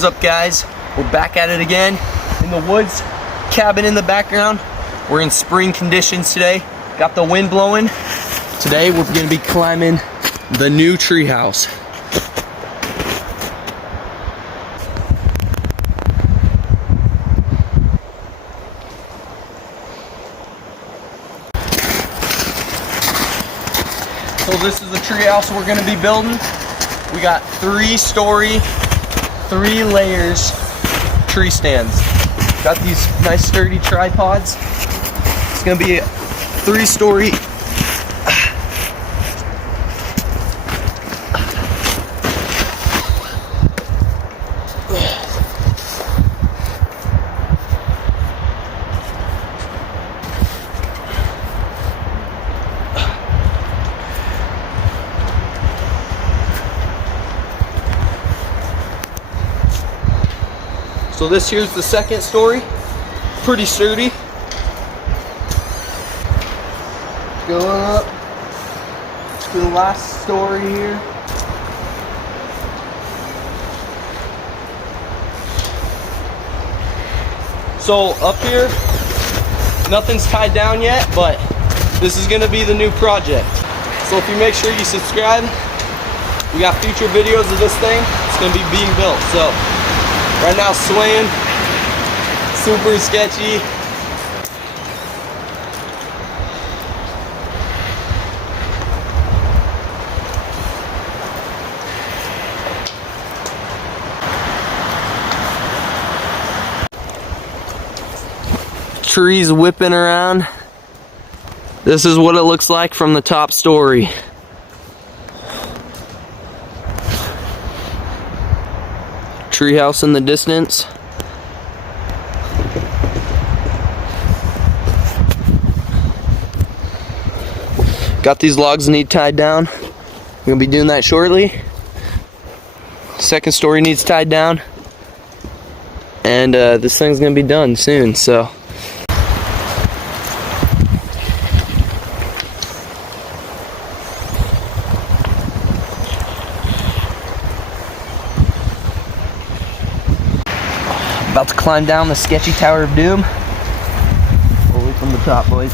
What is up, guys? We're back at it again in the woods, cabin in the background. We're in spring conditions today. Got the wind blowing. Today we're gonna be climbing the new treehouse. So this is the treehouse we're gonna be building. We got 3-story, 3 layers tree stands. Got these nice sturdy tripods. It's gonna be a 3-story. So this here's the 2nd story, pretty sturdy. Going up to the last story here. So up here, nothing's tied down yet, but this is gonna be the new project. So if you make sure you subscribe, we got future videos of this thing. It's gonna be being built. So right now swaying, super sketchy. Trees whipping around. This is what it looks like from the top story. Treehouse in the distance. Got these logs need tied down. We're gonna be doing that shortly. 2nd story needs tied down, and this thing's gonna be done soon. So. About to climb down the sketchy Tower of Doom. Away from the top, boys.